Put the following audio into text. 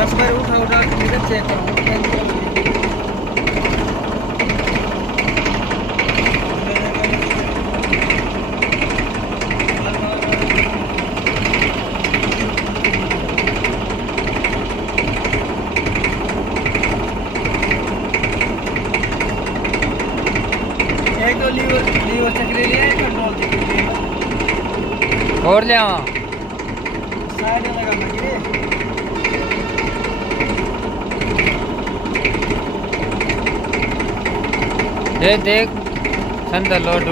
10 बार उठा उठा के चेक करो। एक तो लीवर लीवर चक्री लिया है, कंट्रोल चक्री लिया और ले आवा साइड में लगाना ये देख संत लोड